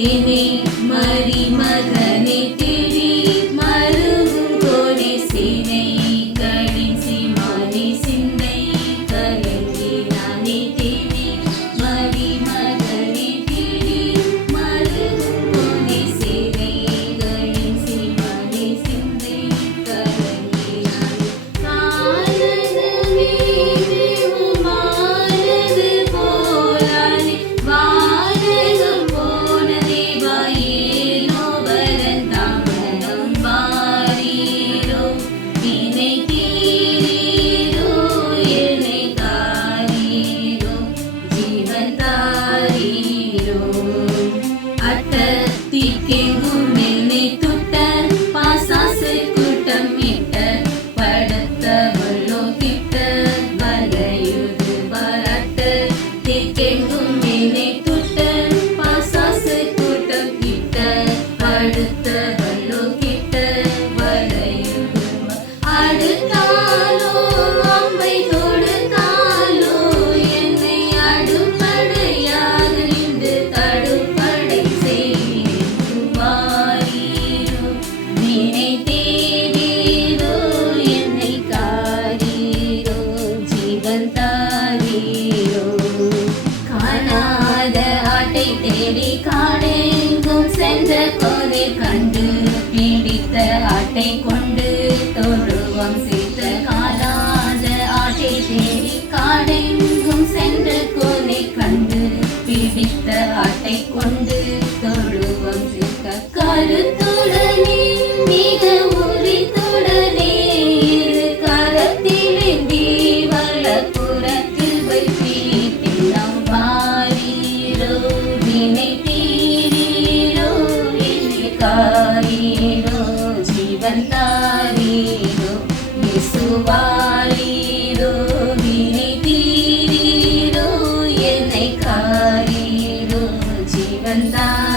தினை மறிமகனை திரி மருகும் கோடி சினை கடிசி மாறி சிந்தை கலங்கி நானே தினை மறிமகனை திரி மருகும் கோடி சினை கடிசி மாறி சிந்தை கலங்கி நானே காலது மீது போலானே வானகம் போன தேவாயேனோ வரந்தாமனம் வாரீரோ வினை தீரீரோ என்னை காரீரோ ஜீவன் தாரீரோ அட்டத்திக்கெங்கும் என்னை துட்ட பாசாசு கூட்டம் இட்ட படுத்தவளோ கிட்ட வலையுது வரட்ட திக்கெங்கும் என்னை துட்ட பாசாசு கூட்டம் கிட்ட படுத்தவளோ கிட்ட வலையுது அடுத்தாலோ அம்மை தொடுத்தாலோ என்னை அடுப்படையாக நின்று தடுப்படை செய்து வாரீரோ வினை தீரீரோ என்னை காரீரோ ஜீவன் தாரீரோ காணாத ஆட்டை தேடி காடெங்கும் சென்ற போதே கண்டு பிடித்த ஆட்டை கொண்டு தொழுவம் சேர்த்த காணாத ஆட்டை தேடி காடெங்கும் சென்ற கோலை கண்டு பிடித்த ஆட்டை கொண்டு தொழுவம் சேர்த்த கருத்துடனே மிக உரித்துடனே இரு கரத்திலேந்தி வலப்புறத்தில் வைத்தீர்த்தெல்லாம் வாரீரோ வினை தீரீரோ என்னை காரீரோ ஜீவன் தாரீரோ இயேசு வாரீரோ வினை தீரீரோ என்னை காரீரோ ஜீவன் தாரீரோ